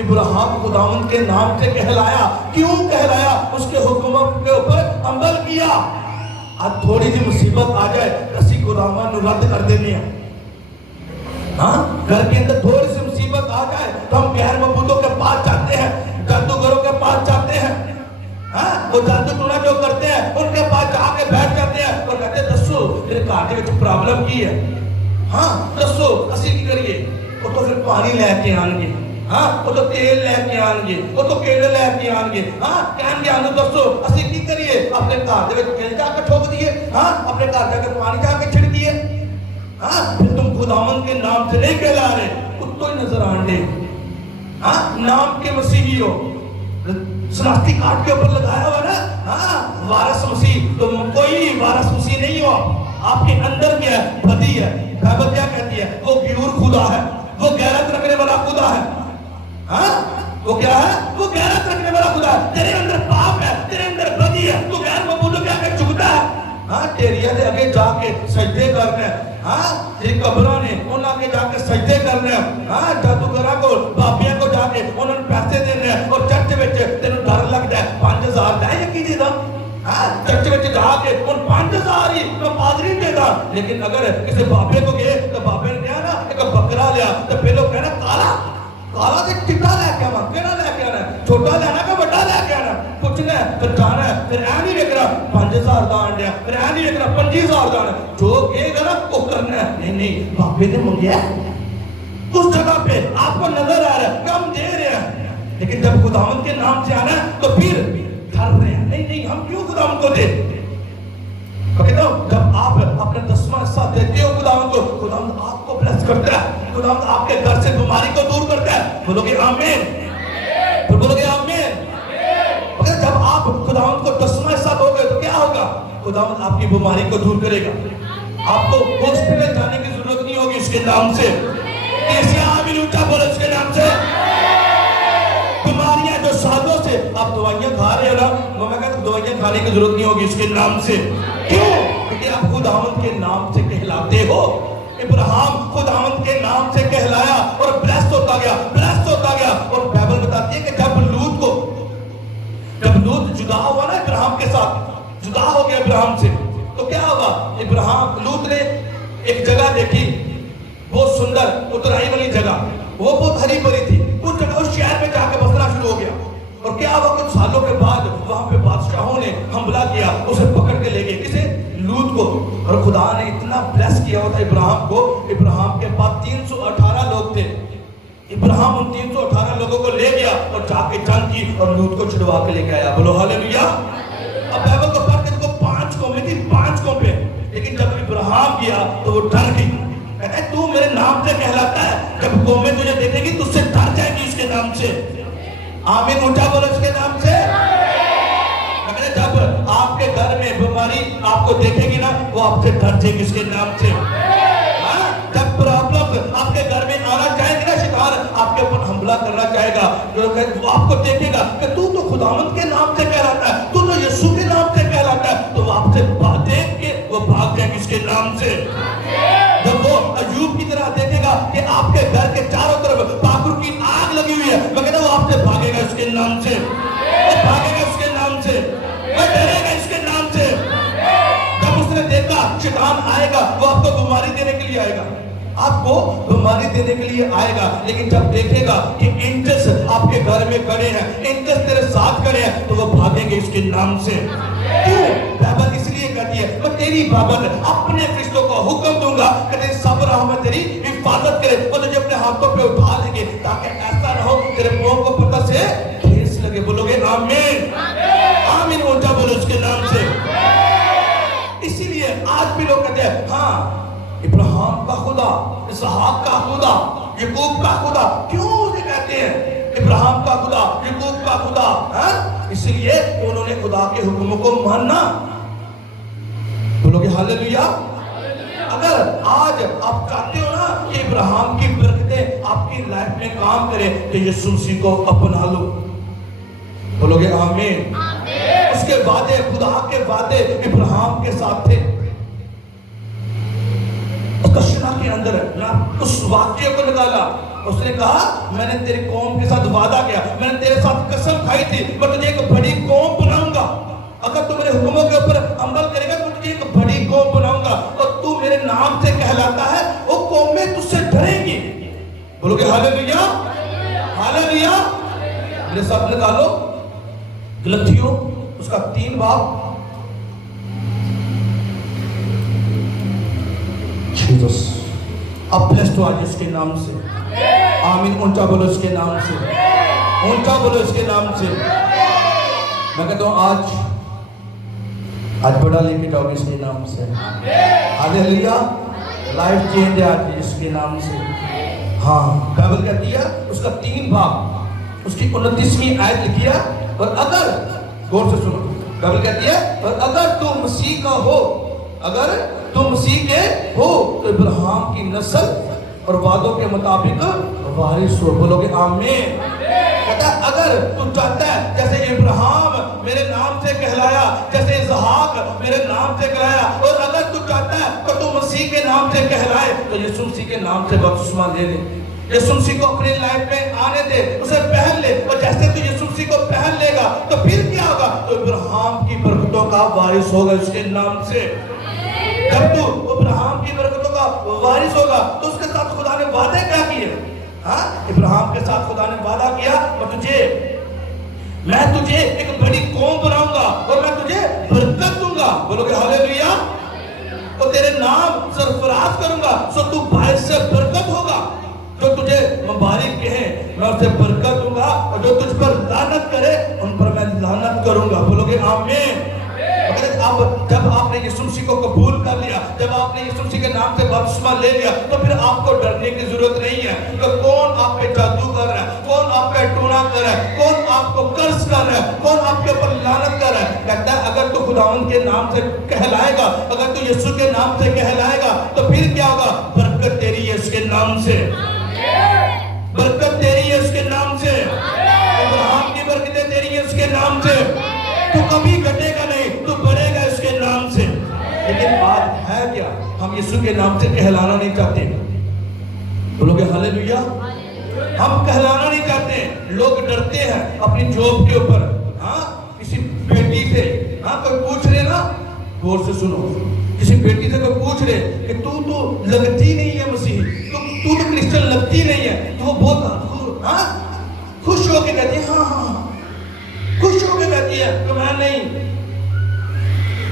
ابراہیم خداوند کے نام سے کہلایا. کیوں کہلایا؟ اس کے حکموں کے اوپر عمل کیا. آج تھوڑی سی مصیبت آ جائے اسی خداوند نو رد کر دینے ہیں. ہاں گھر کے اندر تھوڑی سی مصیبت آ جائے تو ہم غیر معبودوں کے پاس جاتے ہیں, جادوگروں کے پاس جاتے ہیں. ہاں وہ جادو ٹونا جو کرتے ہیں ان کے پاس جا کے بیٹھ جاتے ہیں اور کہتے ہیں دسو میرے گھر کے وچ پرابلم کی ہے. ہاں دسو اسی کی کریے. وہ تو پھر پانی لے کے آن گے, ہاں وہ تو تیل لے کے آن گے, وہ تو کیڑے لے کے آن گے. ہاں کہن گے آنو دسو اسی کی کریے؟ اپنے گھر دے وچ جا کے ٹھوک دیے, ہاں اپنے گھر جا کے پانی جا کے چھڑک دیے. ہاں پھر تم خداوند کے نام سے نہیں کہلا رہے, کتوں ہی نظر آن دے. ہاں نام کے مسیحی ہو, سناستی کارڈ کے اوپر لگایا ہوا نا, ہاں وارث مسیح. تم کوئی وارث مسیح نہیں ہو. آپ کے اندر کیا ہے؟ بدی ہے. بائبل کیا کہتی ہے؟ وہ غیور خدا ہے, وہ غیرت رکھنے والا خدا ہے. ہاں وہ کیا ہے؟ وہ غیرت رکھنے والا خدا ہے. تیرے اندر پاپ ہے, تیرے اندر بدی ہے, تو غیر معبودوں کیا کہ جھکتا ہے. ہاں تیریا دے آگے جا کے سجدے کرنا ہے. ہاں یہ قبروں نے ان آگے جا کے سجدے کرنے ہیں. ہاں جادوگراں کو, بابیاں کو جا کے انہوں نے پیسے دینے ہیں. اور چرچ وچ تینوں ڈر لگتا ہے 5000 دا یہ کی دے دا. ہاں چرچ وچ جا کے ان 5000 ہی میں پادری دے دا. لیکن اگر کسی بابے کو گئے تو بابے نے کہا نا ایک بکرا لیا تو پھر لوگ کہنا کالا کالا تے چٹا لے کے آنا. کہنا لے کے آنا, چھوٹا لینا کہ بڑا لے کے آنا. پوچھنا ہے پھر جانا ہے. پھر اے نہیں ویکھنا 5000 دا آنڈیا, پھر اے نہیں ویکھنا 25000 دا. جو کہے گا نا وہ کرنا ہے. نہیں نہیں بابے نے منگیا اس جگہ پہ آپ کو نظر آ رہا ہے کہ ہم دے رہے ہیں, لیکن جب خداوند کے نام سے آنا ہے تو پھر ڈر رہے ہیں. نہیں نہیں ہم کیوں خداوند کو دے. کہتا ہوں جب آپ اپنے 10واں حصہ دیتے ہو خداوند کو, خداوند آپ کو بلیس کرتا ہے. خداوند آپ کے گھر سے بیماری کو دور کرتا ہے. بولو گے آمین, پھر بولو گے آمین. مگر جب آپ خداوند کو 10واں حصہ دو گے تو کیا ہوگا؟ خداوند آپ کی بیماری کو دور کرے گا. آپ کو ہاسپٹل جانے کی ضرورت نہیں ہوگی اس کے نام سے. کیسے آمین اونچا بولو اس کے نام سے. بیماریاں جو سالوں سے آپ دوائیاں کھا رہے ہو نا, وہ میں کہتا ہوں دوائیاں کھانے کی ضرورت نہیں ہوگی اس کے نام سے. کیوں؟ کیونکہ آپ خداوند کے نام سے کہلاتے ہو. ابراہیم خداوند کے نام سے کہلایا اور بلیس ہوتا گیا, بلیس ہوتا گیا. اور بائبل بتاتی ہے کہ جب لوط جدا ہوا نا ابراہیم کے ساتھ, جدا ہو گیا ابراہیم سے, تو کیا ہوا؟ ابراہیم لوط نے ایک جگہ دیکھی بہت سندر اترائی والی جگہ, وہ بہت ہری بھری تھی. اس جگہ اس شہر میں جا کے بسنا شروع ہو گیا. اور کیا ہوا؟ کچھ سالوں کے بعد وہاں پہ بادشاہوں نے حملہ کیا, اسے پکڑ کے لے گئے. کسے؟ لوط کو. اور خدا نے اتنا بلیس کیا ہوتا ابراہیم کو. ابراہیم کے پاس 318 لوگ تھے. ابراہیم ان 318 لوگوں کو لے گیا اور جا کے جنگ کی اور لوط کو چھڑوا کے لے کے آیا. بولو ہاللیلویا. اب بائبل کو پڑھ کے دیکھو 5 قومیں تھی, 5 قومیں. لیکن جب ابراہیم گیا تو وہ ڈر گئی. کہتا ہے تو میرے نام سے کہلاتا ہے, جب قومیں تجھے دیکھیں گی تو اس سے ڈر جائے گی اس کے نام سے. آمین اونچا بولو اس کے نام سے. جب آپ کے گھر میں بیماری آپ کو دیکھے گی نا, وہ آپ سے ڈر جائے گی اس کے نام سے. جب پرابلم آپ کے گھر میں آنا چاہے گی نا, شیطان آپ کے اوپر حملہ کرنا چاہے گا, وہ آپ کو دیکھے گا کہ تو خداوند کے نام سے کہلاتا ہے, تو یسوع کے نام سے کہلاتا ہے, تو وہ آپ سے دیکھ کے وہ بھاگ جائے گی اس کے نام سے. جب وہ ایوب کی طرح دیکھے گا کہ آپ کے گھر کے چاروں طرف پاکر کی آگ لگی ہوئی ہے, میں کہتا ہوں وہ آپ سے بھاگے گا اس کے نام سے. وہ بھاگے گا اس کے نام سے, وہ ڈرے گا اس کے نام سے. جب اس نے دیکھا شیطان آئے گا, وہ آپ کو بیماری دینے کے لیے آئے گا, آپ کو بیماری دینے کے لیے آئے گا. لیکن جب دیکھے گا کہ اینجلز آپ کے گھر میں کھڑے ہیں, اینجلز تیرے ساتھ کھڑے ہیں, تو وہ بھاگیں گے اس کے نام سے. کیوں؟ بائبل اس لیے کہتی ہے میں تیری بابت اپنے فرشتوں کو حکم دوں گا کہ تیری سب راہوں میں تیری حفاظت کرے, وہ تجھے اپنے ہاتھوں پہ اٹھا لیں گے, تاکہ ایسا نہ ہو تیرے پاؤں کو پتہ سے ٹھیس لگے. بولو گے آمین, آمین اونچا بولو اس کے نام سے. اسی لیے آج بھی لوگ کہتے ہیں ہاں ابراہیم کا خدا, اسحاق کا خدا, یعقوب کا خدا. کیوں اسے کہتے ہیں ابراہیم کا خدا, یعقوب کا خدا؟ اس لیے انہوں نے خدا کے حکموں کو ماننا. بولو گے ہاللیلویا. اگر آج آپ چاہتے ہو نا کہ ابراہیم کی برکتیں آپ کی لائف میں کام کرے, تو یسوع مسیح کو اپنا لو. بولو گے آمین. اس کے وعدے, خدا کے وعدے ابراہیم کے ساتھ تھے. اس کا شنا کیا کے اندر ہے. میں اس واقعے کو نکالا. اس نے کہا میں نے تیری قوم کے ساتھ وعدہ کیا, میں نے تیرے ساتھ قسم کھائی تھی میں تجھے ایک بڑی قوم بناؤں گا, اگر تو میرے حکموں کے اوپر عمل کرے گا تو تجھے ایک بڑی قوم بناؤں گا, اور تو میرے نام سے کہلاتا ہے, وہ قومیں تجھ سے ڈریں گی. بولو کہ ہاللیلویا, ہاللیلویا. میرے ساتھ نکالو غلطیوں اس کا 3 باب. جیسس اب بلیسڈ ہو آج اس کے نام سے. آمین. اونچا بولو اس کے نام سے, اونچا بولو اس کے نام سے. میں کہتا ہوں آج بڑا لے کے جاؤ گے اس کے نام سے. ہاللیلویا. لائف چینج ہے آج اس کے نام سے. ہاں بائبل کہتی ہے اس کا 3 باب اس کی 29ویں آیت لکھی ہے. اور اگر غور سے سنو, بائبل کہتی ہے اور اگر تو مسیح کا ہو, اگر تو مسیح کے ہو تو ابراہیم کی نسل اور وعدوں کے مطابق وارث ہو. بولو کہ آمین. کہتا ہے اگر تو چاہتا ہے جیسے ابراہیم میرے نام سے کہلایا, جیسے اسحاق میرے نام سے کہلایا, اور اگر تو چاہتا ہے کہ تو مسیح کے نام سے کہلائے تو یسوع مسیح کے نام سے بپتسمہ لے لے. یسوع مسیح کو اپنی لائف میں آنے دے, اسے پہن لے, اور جیسے تو یسوع مسیح کو پہن لے گا تو پھر کیا ہوگا, تو ابراہیم کی برکتوں کا وارث ہوگا اس کے نام سے. جب تو ابراہیم کی برکتوں کا وارث ہوگا تو اس کے ساتھ خدا نے وعدے کیا کیے. ہاں ابراہیم کے ساتھ خدا نے وعدہ کیا میں تجھے ایک بڑی قوم بناؤں گا اور میں تجھے برکت دوں گا. بولو کہ ہاللیلویا. اور تیرے نام سرفراز کروں گا, سو تو باعث سے برکت ہوگا. جو تجھے مبارک کہیں میں اسے برکت دوں گا, اور جو تجھ پر لعنت کرے ان پر میں لعنت کروں گا. بولو کہ آمین. جب آپ نے یسوع مسیح کو قبول کر لیا, جب آپ نے یسوع مسیح کے نام سے بپتسمہ لے لیا, تو پھر آپ کو ڈرنے کی ضرورت نہیں ہے کہ کون آپ پہ جادو کر رہا ہے, کون آپ پہ ٹونا کر رہا ہے, کون آپ کو قرض کر رہا ہے, کون آپ کے اوپر لعنت کر رہا ہے. کہتا ہے اگر تو خداوند کے نام سے کہلائے گا, اگر تو یسوع کے نام سے کہلائے گا تو پھر کیا ہوگا, برکت تیری ہے اس کے نام سے, برکت تیری ہے اس کے نام سے, ابراہیم کی برکتیں تیری ہے اس کے نام سے. تو کبھی گھٹے گا نہیں, تو بڑھے گا اس کے نام سے. لیکن بات ہے کیا, ہم یسوع کے نام سے کہلانا نہیں چاہتے. بولو کہ ہاللیلویا. ہم کہلانا نہیں چاہتے. لوگ ڈرتے ہیں اپنی جاب کے اوپر, ہاں کسی بیٹی سے, ہاں کوئی پوچھ رہے نا, غور سے سنو, کسی بیٹی سے کوئی پوچھ رہے کہ تو لگتی نہیں ہے مسیحی, تو کرسچن لگتی نہیں ہے, تو وہ بہت خوش ہو کے کہتی ہے ہاں ہاں خوش ہو کے کہتی ہے کہ میں نہیں,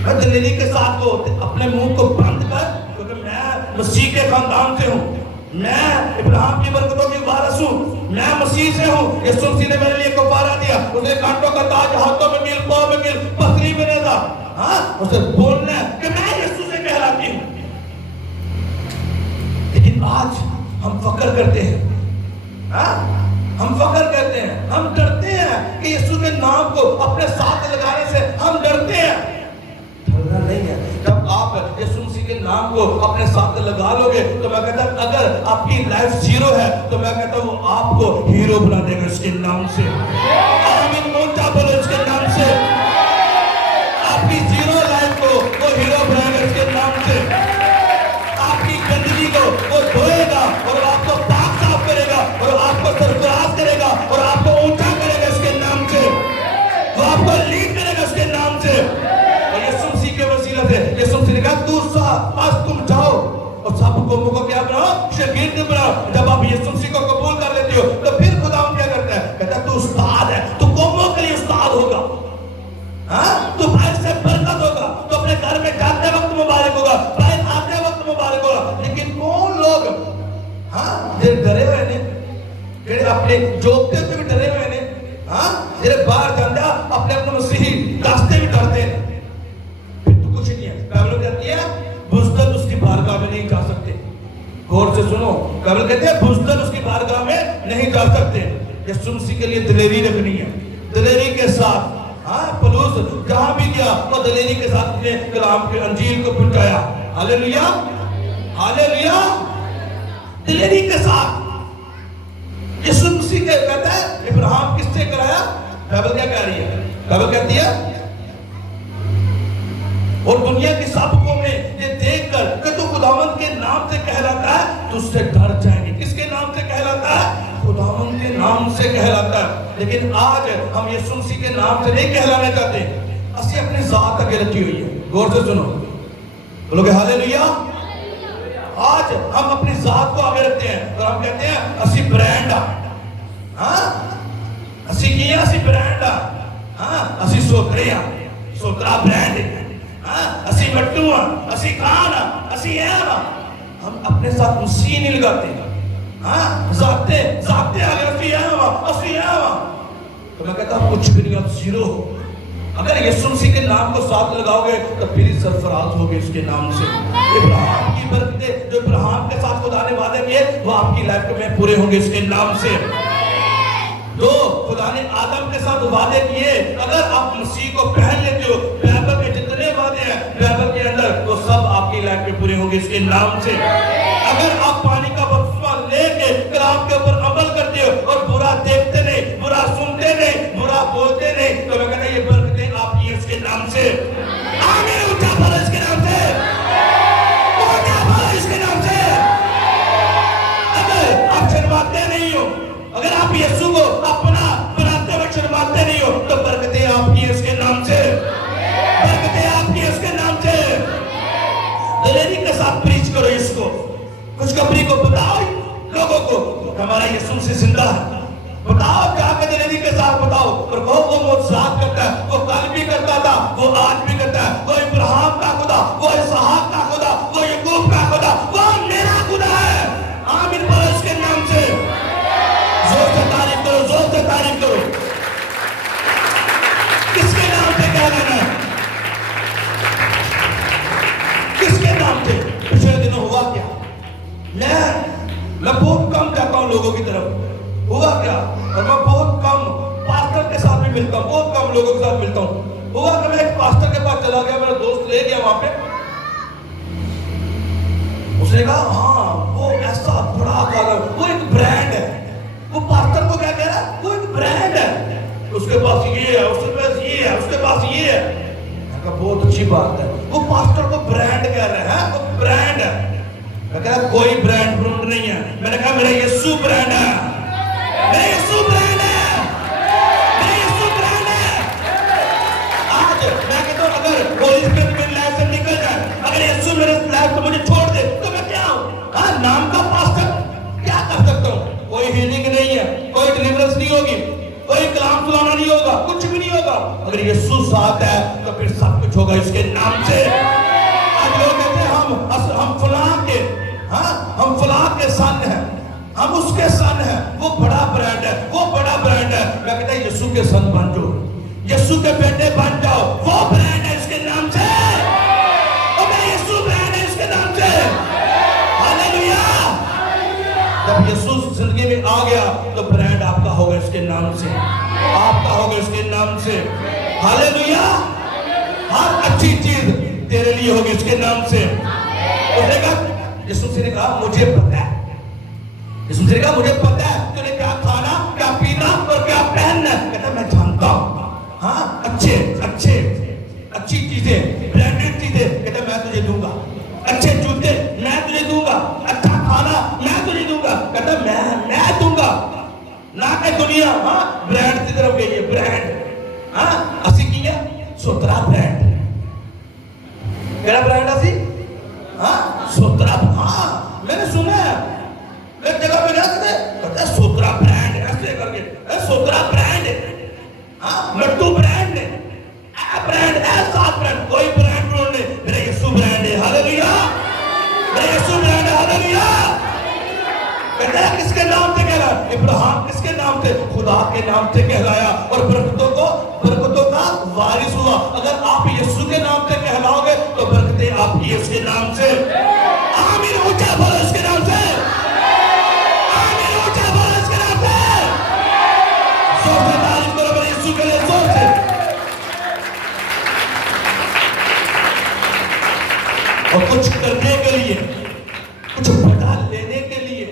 میں دلیری کے ساتھ کو اپنے منہ کو بند کر, کیونکہ میں مسیح کے خاندان سے ہوں, میں ابراہیم کی برکتوں کی وارث ہوں, میں مسیح سے ہوں. یسوع مسیح نے میرے لیے کفارہ دیا, اسے کانٹوں کا تاج ہاتھوں میں گل, پاؤں میں گل, پتھری میں نظر, ہاں اسے بولنا ہے کہ میں یسوع سے کہلاتی ہوں. لیکن آج ہم فخر کرتے ہیں, ہم فخر کرتے ہیں, ہم ڈرتے ہیں کہ یسوع کے نام کو اپنے ساتھ لگانے سے ہم ڈرتے ہیں. ڈرنا نہیں ہے. جب آپ یسوع مسیح کے نام کو اپنے ساتھ لگا لو گے تو میں کہتا ہوں اگر آپ کی لائف زیرو ہے تو میں کہتا ہوں وہ آپ کو ہیرو بنا دے گا اس کے نام سے. آمین. مونتا بولو اس کے نام سے. آپ کی زیرو لائف کو وہ ہیرو بنائے گا اس کے نام سے. آپ کی گندگی کو وہ دھوئے گا اور آپ کو پاک صاف کرے گا, اور آپ کو سرفراز کرے گا, اور آپ کو اونچا کرے گا اس کے نام سے. وہ آپ کو لیڈ کرے گا اس کے نام سے. اور یسوع مسیح کے وسیلہ سے یسوع مسیح نے کہا تم جاؤ اور سب قوموں کو کیا بناؤ, شاگرد بناؤ. جب آپ یسوع مسیح کو قبول کر لیتے ہو تو پھر خدا کیا کرتا ہے, کہتا ہے تو استاد ہے, تو قوموں کے لیے استاد ہوگا, ہاں تو باہر سے برکت ہوگا, تو اپنے گھر میں جاتے وقت مبارک ہوگا, باہر آتے وقت مبارک ہوگا. لیکن کون لوگ جو ڈرے ہوئے نے, جڑے اپنے جوبتے سے بھی ڈرے ہوئے نے, جڑے باہر جاندے اپنے مسیحی راستے بھی ڈرتے ہیں, پھر تو کچھ نہیں ہے. بائبل کہتی ہے بزدل اس کی بارگاہ میں نہیں جا سکتے. غور سے سنو, بائبل کہتے ہیں بزدل اس کی بارگاہ میں نہیں جا سکتے. یسوع مسیح کے لیے دلیری رکھنی ہے, دلیری کے ساتھ. پولس جہاں بھی گیا وہ دلیری کے ساتھ اپنے کلام کے انجیل کو پہنچایا. ہاللیلویا, ہاللیلویا. دلیری کے ساتھ. یسوع مسیح کے کہتا ہے ابراہیم کس سے کرایا, بائبل کیا کہہ رہی ہے, بائبل کہتی ہے اور دنیا کی سب قومیں یہ دیکھ کر کہ تو خداوند کے نام سے کہلاتا ہے تو اس سے ڈر جائیں گے. کس کے نام سے کہلاتا ہے؟ خداوند کے نام سے کہلاتا ہے. لیکن آج ہم یسوع مسیح کے نام سے نہیں کہلانا چاہتے. اسی اپنی ذات اگے رکھی ہوئی ہے. غور سے سنو, بولو کہ ہاللیلویا. آج ہم اپنی ذات کو آگے رکھتے ہیں اور ہم کہتے ہیں اسی برانڈ اسی کی اسی برانڈ اسی سوتریا سوترا برانڈ اسی بٹو اسی کان اسی ایم. ہم اپنے ساتھ مسیح نہیں لگاتے. ذاتے آگے اسی ایم. تو میں کہتا ہوں کچھ بھی نہیں, آپ زیرو ہو. اگر یسوع مسیح کے نام کو ساتھ لگاؤ گے تو پھر سرفراز ہوگے اس کے نام سے. ابراہیم کی برکتیں جو ابراہیم کے ساتھ خدا نے وعدے کیے وہ آپ کی لائف میں پورے ہوں گے اس کے نام سے. جو خدا نے آدم کے ساتھ وعدے کیے, اگر آپ مسیح کو پہن لیتے ہو, بائبل کے جتنے وعدے ہیں بائبل کے اندر وہ سب آپ کی لائف میں پورے ہوں گے اس کے نام سے. اگر آپ پانی کا بپتسمہ لے کے کلام کے اوپر عمل کرتے ہو اور برا دیکھتے نہیں, برا سنتے نہیں, برا بولتے نہیں, تو میں کہتا ہوں یہ برکتیں آپ کی اس کے نام سے. آمین. اونچا بولو اس کے نام سے, اونچا بولو اس کے نام سے. اگر آپ شرماتے نہیں ہو, اگر آپ یسوع کو اپنا بناتے ہوئے شرماتے نہیں ہو, تو برکتیں آپ کی اس کے نام سے, برکتیں آپ کی اس کے نام سے. دلیری کے ساتھ پریچ کرو اس کو, خوشخبری کو بتاؤ لوگوں کو ہمارا یسوع سے زندہ ہے. بتاؤ, جا کے دلیری کے ساتھ بتاؤ اور کہو وہ معجزات کرتا ہے, وہ کل بھی کرتا تھا, وہ آج بھی کرتا ہے. وہ ابراہیم کا خدا, وہ اسحاق کا خدا, وہ یعقوب کا خدا, وہ میرا خدا ہے. آمین بولو اس کے نام سے. زور سے تعریف کرو, زور سے تعریف کرو. کس کے نام سے کیا لینا ہے؟ کس کے نام سے؟ پچھلے دنوں ہوا کیا؟ میں بہت کم جاتا ہوں لوگوں کی طرف. ہوا کیا؟ اور میں بہت کم پاسٹر کے ساتھ بھی ملتا ہوں, بہت کم لوگوں کے ساتھ ملتا ہوں. ہوا کہ میں ایک پاسٹر کے پاس چلا گیا, میرا دوست لے گیا وہاں پہ. اس نے کہا ہاں وہ ایسا بڑا کاغذ, وہ ایک برانڈ ہے. وہ پاسٹر کو کیا کہہ رہا ہے؟ وہ ایک برانڈ ہے. اس کے پاس یہ ہے, اس کے پاس یہ ہے, اس کے پاس یہ ہے. میں کہا بہت اچھی بات ہے. وہ پاسٹر کو برانڈ کہہ رہے ہیں, وہ برانڈ ہے. میں کہا کوئی برانڈ نہیں ہے. میں نے کہا میرا یسوع برانڈ ہے, میرا یسوع برانڈ ہے, میرا یسوع برانڈ ہے. آج میں کہتا ہوں اگر ہولی اسپرٹ میری لائف سے نکل جائے, اگر یسوع میرے لائف کو مجھے چھوڑ دے تو میں کیا ہوں؟ نام کا پاسٹر کیا کر سکتا ہوں؟ کوئی ہیلنگ نہیں ہے, کوئی ڈیلیورنس نہیں ہوگی, کوئی کلام سنانا نہیں ہوگا, کچھ بھی نہیں ہوگا. اگر یسوع ساتھ ہے تو پھر سب کچھ ہوگا اس کے نام سے. آج لوگ کہتے ہیں ہم فلاں کے, ہم فلاں کے سن ہیں, ہم اس کے سن ہیں, وہ بڑا برانڈ ہے, وہ بڑا برانڈ ہے. میں کہتا ہوں یسوع کے سن بن جاؤ, یسوع کے بیٹے بن جاؤ, وہ برانڈ ہے اس کے نام سے. اور میرا یسوع برانڈ ہے اس کے نام سے. ہاللیلویا. جب یسوع زندگی میں آ گیا تو برانڈ آپ کا ہوگا اس کے نام سے, آپ کا ہوگا اس کے نام سے. ہاللیلویا. ہر اچھی چیز تیرے لیے ہوگی اس کے نام سے. اس نے کہا, یسوع سے نے کہا مجھے پتا ہے, یسوع سے نے کہا مجھے پتا ہے تو نے کیا کھانا, کیا پینا اور کیا پہننا ہے. کہتا میں جانتا ہوں, اچھی چیزیں, برانڈڈ چیزیں. کہتا میں تجھے دوں گا, اچھے جوتے میں تجھے دوں گا, اچھا کھانا میں تجھے دوں گا. کہتا میں دوں گا. نہ کہ دنیا برانڈ کی طرف گئی ہے, برانڈ اسی کی ہے سوترا برانڈ. کیا برانڈ اسی سوترا. میں نے سنا ہے ایک جگہ پہ کہتا ہے سوترا برانڈ ایسے کر کے, سوترا برانڈ ہے, لٹو برانڈ ہے, برانڈ ہے, سات برانڈ. کوئی برانڈ نہیں, میرا یسوع برانڈ ہے. ہاللیلویا. میرا یسوع برانڈ ہے. ہاللیلویا. کہتا ہے کس کے نام سے کہلایا؟ ابراہیم کس کے نام سے؟ خدا کے نام سے کہلایا اور برکتوں کا وارث ہوا. اگر آپ یسوع کے نام سے کہلاؤ گے تو برکتیں آپ کی اس کے نام سے. آمین. اونچا بولو اس کے نام سے. آمین. اونچا بولو اس کے نام سے. زور سے تعریف کرو میرے یسوع کے لیے, زور سے. اور کچھ کرنے کے لیے, کچھ بڑا لینے کے لیے.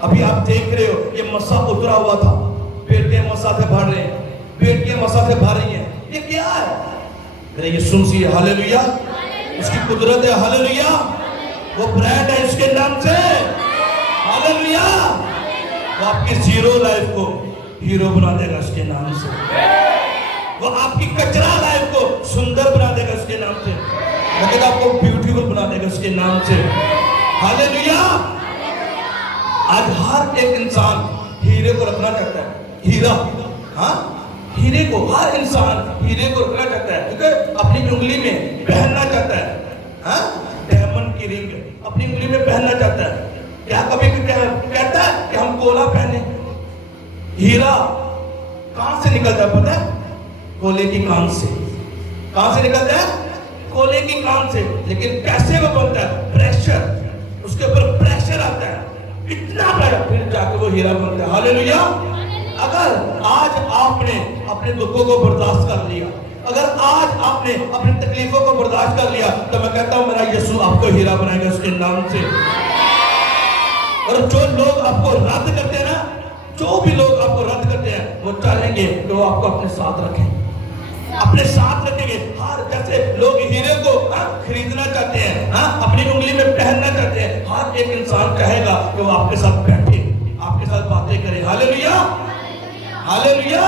ابھی آپ دیکھ رہے ہو یہ مسا اترا ہوا تھا, بیٹے مسا سے بھر رہے ہیں, بیٹیاں مسا سے بھر رہی ہیں. یہ کیا ہے؟ میرے یسوع مسیح. ہاللیلویا. اس کی قدرت ہے. ہاللیلویا. وہ برانڈ ہے اس کے نام سے. ہاللیلویا. وہ آپ کی زیرو لائف کو ہیرو بنا دے گا اس کے نام سے. وہ آپ کی کچرا لائف کو سندر بنا دے گا اس کے نام سے. لیکن آپ کو بیوٹیفل بنا دے گا اس کے نام سے. ہاللیلویا. آج ہر ایک انسان ہیرے کو رکھنا چاہتا ہے. ہیرا, ہاں, ہیرے کو ہر انسان ہیرے کو رکھنا چاہتا ہے کیونکہ اپنی انگلی میں پہننا چاہتا ہے. ہاں, ڈائمنڈ کی رنگ اپنی انگلی میں پہننا چاہتا ہے. کیا کبھی کہتا ہے کہ ہم کولا پہنے؟ ہیرا کہاں سے نکلتا ہے پتہ ہے؟ کولے کی کان سے. کہاں سے نکلتا ہے؟ کولے کی کان سے. لیکن کیسے وہ بنتا ہے؟ پریشر, اس کے اوپر پریشر آتا ہے اتنا بڑا, پھر جا کے وہ ہیرا بنتا ہے. ہاللیلویا. اگر آج آپ نے اپنے دکھوں کو برداشت کر لیا, اگر آج آپ نے اپنی تکلیفوں کو برداشت کر لیا, تو میں کہتا ہوں میرا یسوع آپ کو ہیرا بنائے گا اس کے نام سے. اور جو لوگ آپ کو رد کرتے ہیں نا, جو بھی لوگ آپ کو رد کرتے ہیں, وہ چاہیں گے کہ وہ آپ کو اپنے ساتھ رکھیں, اپنے ساتھ رکھیں گے. ہر جیسے لوگ ہیرے کو خریدنا چاہتے ہیں, اپنی انگلی میں پہننا چاہتے ہیں, ہر ایک انسان چاہے گا کہ وہ آپ کے ساتھ بیٹھے, آپ کے ساتھ باتیں کرے. ہاللیلویا. ہاللیلویا.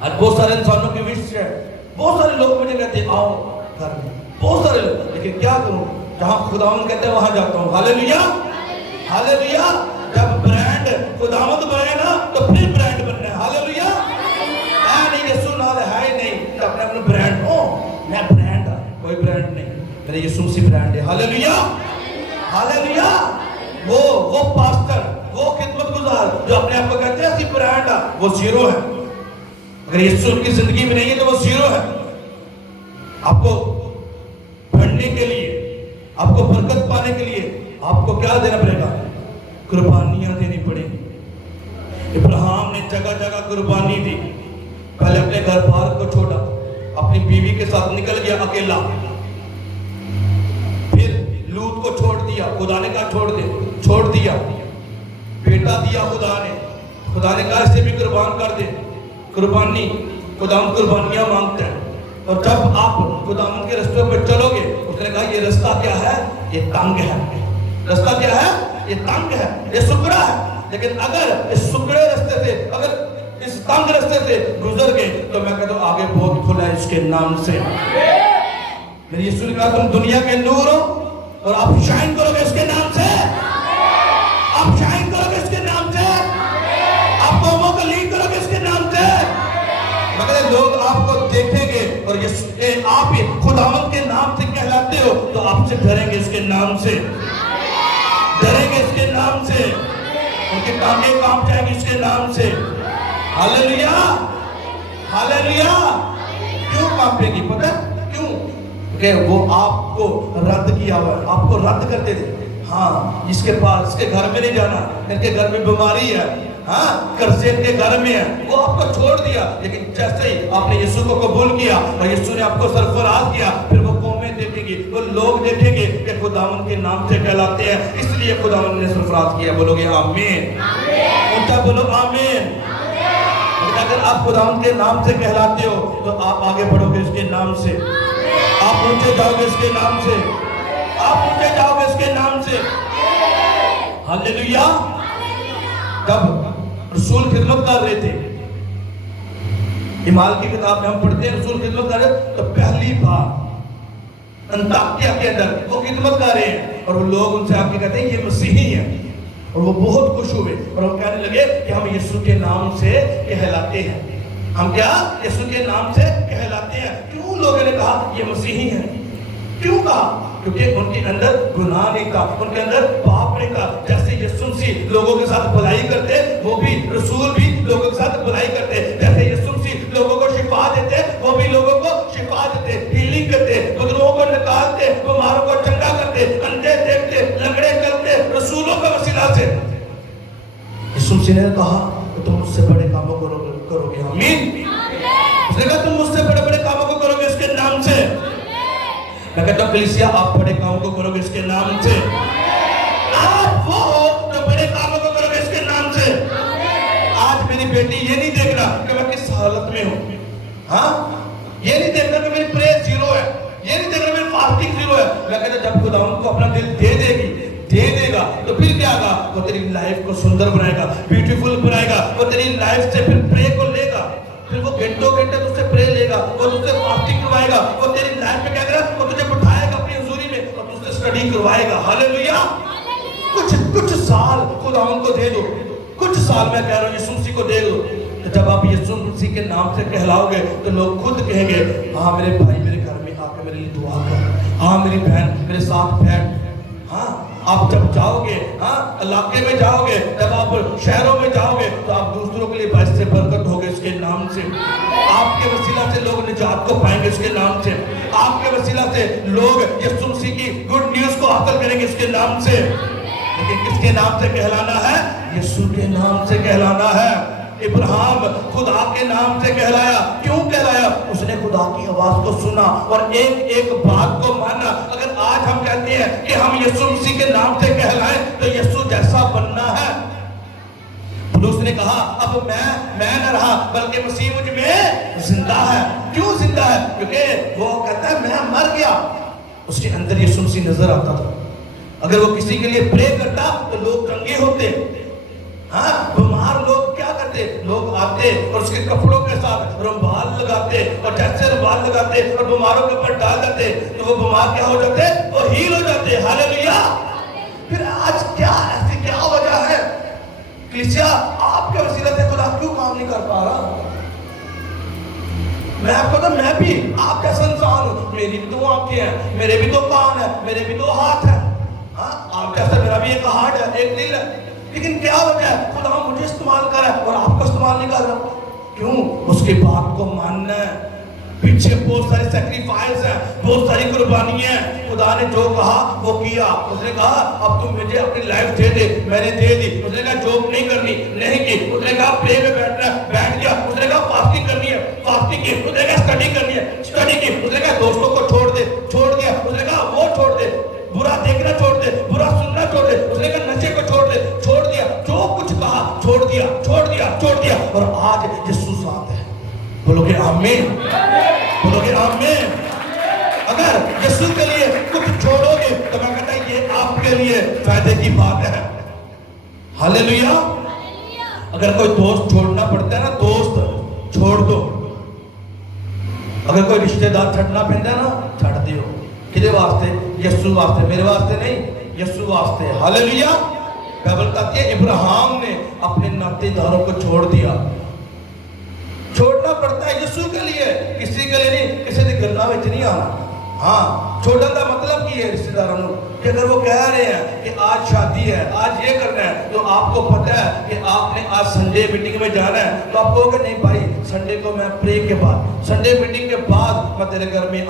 آج بہت سارے انسانوں کی وش ہے. بہت سارے لوگ مجھے کہتے ہیں آؤ گھر میں, بہت سارے لوگ, لیکن کیا کروں, جہاں خداوند کہتے ہیں وہاں جاتا ہوں. ہاللیلویا. ہاللیلویا. جب برانڈ خداوند بنے نا تو پھر برانڈ بننا ہے. ہاللیلویا. نہیں یسوع نال ہے ہی نہیں تو اپنے اپنے برانڈ ہو, میں برانڈ ہوں, کوئی برانڈ نہیں, میرے یسوع سی برانڈ ہے. ہاللیلویا. ہاللیلویا. وہ پاسٹر, وہ خدمت گزار جو اپنے آپ کو کہتے ہیں اسی برانڈ ہے, وہ زیرو ہے. اگر یسوع ان کی زندگی میں نہیں ہے تو وہ زیرو ہے. آپ کو بڑھنے کے لیے, آپ کو برکت پانے کے لیے آپ کو کیا دینا پڑے گا؟ قربانیاں دینی پڑیں گی. ابراہیم نے جگہ جگہ قربانی دی. پہلے اپنے گھر بار کو چھوڑا, اپنی بیوی کے ساتھ نکل گیا اکیلا, پھر لوط کو چھوڑ دیا, خدا نے کہا چھوڑ دیا. بیٹا دیا خدا نے کہا اسے بھی قربان کر دے. قربانی, خداوند قربانیاں مانگتا ہے. اور جب آپ خداوند کے رستوں پہ چلو گے, اس نے کہا یہ رستہ کیا ہے؟ یہ تنگ ہے. رستہ کیا ہے؟ یہ تنگ ہے, یہ سکڑا ہے. لیکن اگر اس سکڑے رستے سے, اگر اس تنگ رستے سے گزر گئے تو میں کہتا ہوں آگے بہت کھلا ہے اس کے نام سے. میرے یسوع نے کہا تم دنیا کے نور ہو اور آپ شائن کرو گے اس کے نام سے. آپ شائن کرو گے اس کے نام سے. آپ قوموں کو لیڈ کرو گے اس کے نام سے. مگر لوگ آپ کو دیکھیں گے اور آپ خداوند کے نام سے کہلاتے ہو تو آپ سے ڈریں گے اس کے نام سے. ڈریں گے اس کے نام سے. ان کے ٹانگیں کانپ جائیں گے اس کے نام سے. ہاللیلویا. ہاللیلویا. کیوں کانپے گی پتہ ہے کیوں؟ کہ وہ آپ کو رد کیا ہوا ہے, آپ کو رد کرتے تھے. ہاں, اس کے پاس, اس کے گھر میں نہیں جانا, ان کے گھر میں بیماری ہے, ہاں, قرضے کے گھر میں ہے, وہ آپ کو چھوڑ دیا. لیکن جیسے ہی آپ نے یسوع کو قبول کیا اور یسوع نے آپ کو سرفراز کیا, پھر وہ قومیں دیکھیں گی, وہ لوگ دیکھیں گے کہ خداوند کے نام سے کہلاتے ہیں, اس لیے خداوند نے سرفراز کیا. بولو گے آمین. اونچا بولو آمین. اگر آپ خداوند کے نام سے کہلاتے ہو تو آپ آگے بڑھو گے اس کے نام سے. آپ اونچے جاؤ گے اس کے نام سے. آپ اونچے جاؤ گے اس کے نام سے. ہاللیلویا. جب رسول خدمت کر رہے تھے, اعمال کی کتاب میں ہم پڑھتے ہیں رسول خدمت کر رہے تو پہلی بار انطاکیہ کے اندر وہ خدمت کر رہے ہیں اور وہ لوگ ان سے آپ کے کہتے ہیں یہ مسیحی ہیں, اور وہ بہت خوش ہوئے اور وہ کہنے لگے کہ ہم یسوع کے نام سے کہلاتے ہیں. ہم کیا یسوع کے نام سے کہلاتے ہیں. کیوں لوگوں نے کہا یہ مسیحی ہیں؟ کیوں کہا؟ کیونکہ ان کے اندر گناہ نہیں تھا, ان کے اندر پاپ نہیں تھا. جیسے یسوع مسیح لوگوں کے ساتھ بھلائی کرتے, وہ بھی رسول بھی لوگوں کے ساتھ بھلائی کرتے. جیسے یسوع مسیح لوگوں کو شفا دیتے, وہ بھی لوگوں کو شفا دیتے, ہیلنگ کرتے, بدنوں کو نکالتے, بیماروں کو چنگا کرتے, اندھے دیکھتے, لنگڑے چلتے, رسولوں کا وسیلہ سے. یسوع مسیح نے کہا کہ تم مجھ سے بڑے کاموں کرو گے. آمین. اس نے کہا تم مجھ سے بڑے بڑے کاموں کو کرو گے اس کے نام سے. میں کہتا ہوں کلیسیا آپ بڑے کاموں کو کرو گے اس کے نام سے. آپ وہ ہو جو بڑے کاموں کو کرو گے اس کے نام سے. آج میری بیٹی یہ نہیں دیکھنا کہ میں کس حالت میں ہوں, ہاں, یہ نہیں دیکھنا کہ میری پریز زیرو ہے, یہ نہیں دیکھنا میری فاسٹنگ زیرو ہے. میں کہتا جب خداوند کو اپنا دل دے دے گا تو پھر کیا ہوگا؟ وہ تیری لائف کو سندر بنائے گا، بیوٹیفل بنائے گا، وہ تیری لائف سے پھر پرے کو لے گا، پھر وہ گھنٹوں تجھ سے پرے لے گا، وہ تجھ سے فاسٹنگ کروائے گا، وہ تیری لائف میں کیا کرے گا؟ وہ تجھے بٹھائے گا اپنی حضوری میں اور تجھ سے اسٹڈی کروائے گا۔ ہاللیلویہ۔ کچھ سال خداوند کو دے دو، کچھ سال میں کہہ رہا ہوں یسوع مسیح کو دے دو، تو جب آپ یسوع مسیح کے نام سے کہلاؤ گے تو لوگ خود کہیں گے ہاں میرے بھائی میرے گھر میں آ کے میرے لیے دعا کر، ہاں میری بہن میرے ساتھ بیٹھ۔ ہاں آپ جب جاؤ گے، ہاں علاقے میں جاؤ گے، جب آپ شہروں میں جاؤ گے تو آپ دوسروں کے لیے باعث سے برکت ہوگے اس کے نام سے۔ آپ کے وسیلہ سے لوگ نجات کو پائیں گے اس کے نام سے، آپ کے وسیلہ سے لوگ یسوع مسیح کی گڈ نیوز کو حاصل کریں گے اس کے نام سے۔ لیکن کس کے نام سے کہلانا ہے؟ یسوع کے نام سے کہلانا ہے۔ ابراہیم خدا کے نام سے کہلایا، کیوں کہلایا؟ اس نے خدا کی آواز کو سنا اور ایک بات کو مانا۔ اگر آج ہم کہتے ہیں کہ ہم یسوع مسیح کے نام سے کہلائیں تو یسوع جیسا بننا ہے۔ پولس نے کہا اب میں نہ رہا بلکہ مسیح مجھ میں زندہ ہے۔ کیوں زندہ ہے؟ کیونکہ وہ کہتا ہے میں مر گیا، اس کے اندر یسوع مسیح نظر آتا تھا۔ اگر وہ کسی کے لیے پرے کرتا تو لوگ کنگے ہوتے، ہاں بیمار لوگ کیا کرتے؟ لوگ آتے اور اس کے کپڑوں کے ساتھ رومال لگاتے اور جیسے رومال لگاتے اور بیماروں کے اوپر ڈال دیتے تو وہ بیمار کیا ہو جاتے؟ وہ ہیل ہو جاتے۔ ہاللیلویہ۔ پھر آج کیا ایسی کیا وجہ ہے کلیسیا آپ کے وسیلہ سے خدا کیوں کام نہیں کر پا رہا؟ میں آپ کو میں بھی آپ جیسا انسان ہوں، میری بھی دو آنکھیں ہیں، میرے بھی دو کان ہیں، میرے بھی دو ہاتھ ہیں، آپ جیسا میرا بھی ایک ہارٹ ہے، ایک دل ہے، لیکن کیا وجہ ہے؟ خدا مجھے استعمال کر رہا ہے اور آپ کو استعمال نہیں کر رہا۔ کیوں؟ اس کی بات کو ماننا ہے۔ پیچھے بہت سارے سیکریفائس ہیں، بہت ساری قربانیاں ہیں۔ خدا نے جو کہا وہ کیا۔ اس نے کہا اب تم مجھے اپنی لائف دے دے، میں نے دے دی۔ اس نے کہا جاب نہیں کرنی، نہیں کی۔ اس نے کہا پرے میں بیٹھنا ہے، بیٹھ گیا۔ اس نے کہا فاسٹنگ کرنی ہے، فاسٹنگ کی۔ اس نے کہا اسٹڈی کرنی ہے، اسٹڈی کی۔ اس نے کہا دوستوں کو چھوڑ دے، چھوڑ دیا۔ اس نے کہا وہ چھوڑ دے، برا دیکھنا چھوڑ دے، برا سننا چھوڑ دے۔ اس نے کہا نشے کو چھوڑ دے، چھوڑ دیا۔ جو کچھ کہا چھوڑ دیا، چھوڑ دیا، چھوڑ دیا۔ اور آج یسوع ساتھ ہے۔ بولو کہ آمین، بولو کہ آمین۔ اگر یسوع کے لیے کچھ چھوڑو گے تو میں کہتا ہوں یہ آپ کے لیے فائدے کی بات ہے۔ ہاللیلویہ۔ اگر کوئی دوست چھوڑنا پڑتا ہے نا، دوست چھوڑ دو۔ اگر کوئی رشتہ دار چھڑنا پڑتا ہے نا، چھڑ دیو۔ کدے واسطے؟ یسوع واسطے، میرے واسطے نہیں، یسوع واسطے۔ ہاللیلویہ۔ بائبل کہتی ہے ابراہیم نے اپنے ناطے داروں کو چھوڑ دیا۔ چھوڑنا پڑتا ہے یسوع کے لیے، کسی کے لیے نہیں، کسی نے گلنا میں نہیں آنا۔ ہاں چھوڑنے کا مطلب کی ہے رشتہ داروں کہ اگر وہ کہہ رہے ہیں کہ آج شادی ہے، آج یہ کرنا ہے، تو آپ کو پتہ ہے کہ آپ نے آج سنڈے میٹنگ میں جانا ہے، تو آپ کہو کہ نہیں بھائی سنڈے کو میں پرے کے بعد، سنڈے میٹنگ کے بعد میں تیرے گھر میں